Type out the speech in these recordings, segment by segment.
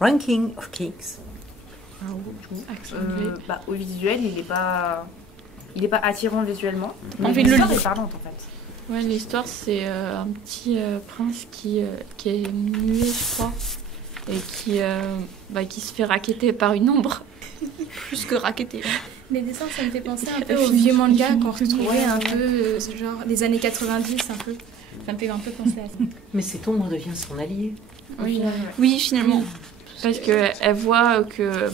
Ranking of Kings. Au visuel, il est pas attirant visuellement. Envie Mais de le l'histoire lire. est parlante en fait. Ouais, l'histoire, c'est un petit prince qui est muet, je crois, et qui se fait racketter par une ombre. Plus que racketter. Les dessins, ça me fait penser un peu aux vieux mangas qu'on retrouvait un peu, genre des années 90, un peu. Ça me fait un peu penser à ça. Mais cette ombre devient son allié. Oui, finalement. Parce qu'elle voit que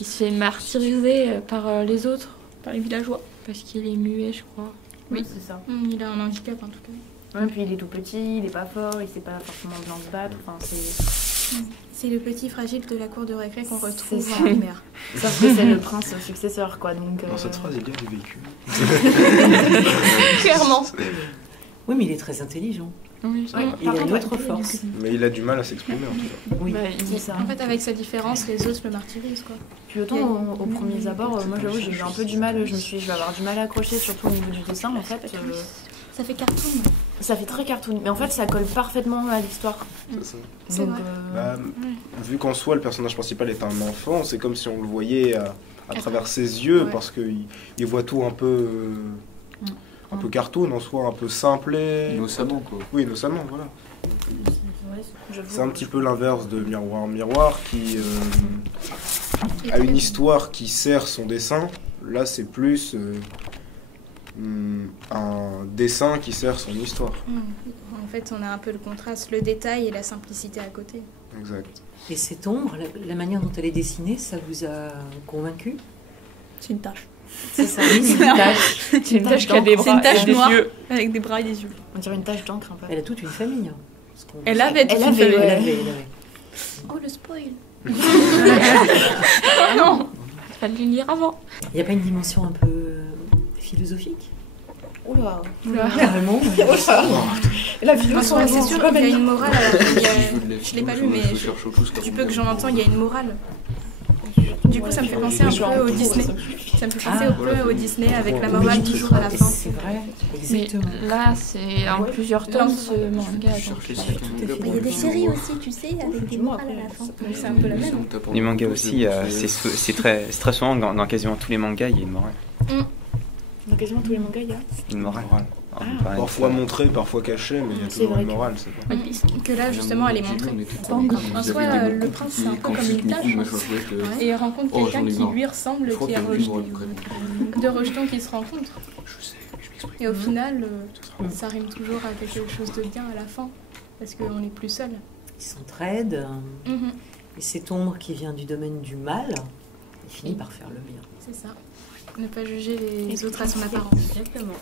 il se fait martyriser par les autres, par les villageois. Parce qu'il est muet, je crois. Oui, c'est ça. Il a un handicap en tout cas. Ouais, puis il est tout petit, il est pas fort, il sait pas forcément bien se battre. Enfin, C'est le petit fragile de la cour de récré qu'on retrouve C'est en ça. primaire. Sauf que c'est le prince successeur, quoi. Donc, Dans cette phrase, il y a du vécu. Clairement. Oui, mais il est très intelligent. Oui, Ouais, Il a une autre force. Mais il a du mal à s'exprimer en tout cas. Oui. c'est ça. En fait, avec sa différence, les autres le martyrisent, quoi. Puis autant au premier abord, moi j'avoue, j'ai eu un peu du mal. Je me suis dit, je vais avoir du mal à accrocher, surtout au niveau du dessin. En fait, Ça fait cartoon. ça fait très cartoon. Mais en fait, ça colle parfaitement à l'histoire. C'est ça. C'est Donc, vrai. Vu qu'en soi, le personnage principal est un enfant, c'est comme si on le voyait à travers ses yeux, Ouais. parce qu'il voit tout un peu cartoon en soi, un peu simplé. Innocemment, quoi. Oui, innocemment, voilà. C'est un petit peu l'inverse de Miroir Miroir qui a une histoire qui sert son dessin. Là, c'est plus un dessin qui sert son histoire. En fait, on a un peu le contraste, le détail et la simplicité à côté. Exact. Et cette ombre, la manière dont elle est dessinée, ça vous a convaincu? C'est une tache. C'est ça. Oui, c'est une tache. C'est une tache qui a des C'est bras une tache et des noire. yeux. Avec des bras et des yeux. On dirait une tache d'encre un peu. Elle a toute une famille. Hein. Parce qu'on- Elle avait toute une avait, famille. ouais. Elle avait. Oh, le spoil. Oh non. Il fallait le lire avant. Il n'y a pas une dimension un peu philosophique? Oula. Carrément. La Enfin, vidéo c'est sûr qu'il y a une morale. Je l'ai pas lu, mais je du peu que j'en entends, il y a une morale. Du coup, ça me fait penser un peu au Disney. Ça me fait penser un peu au Disney avec la morale toujours à la fin. C'est vrai, Mais exactement. là, c'est en plusieurs tomes ce manga. Il y a des séries aussi, tu sais, avec des morales à la fin. C'est un peu la même. Les mangas aussi, c'est très souvent, dans quasiment tous les mangas, il y a une morale. Dans quasiment tous les mangas, il y a. Une morale. Parfois montrée, parfois cachée, mais il y a toujours une morale. C'est pas... Que là, justement, elle est montrée. En soi, le prince, c'est un peu comme une tâche. Et il rencontre quelqu'un qui lui ressemble, qui est rejeté. Deux rejetons qui se rencontrent. Et au final, ça rime toujours à quelque chose de bien à la fin. Parce qu'on n'est plus seul. Ils s'entraident. Et cette ombre qui vient du domaine du mal, il finit par faire le bien. C'est ça. Ne pas juger les autres à son apparence. Exactement.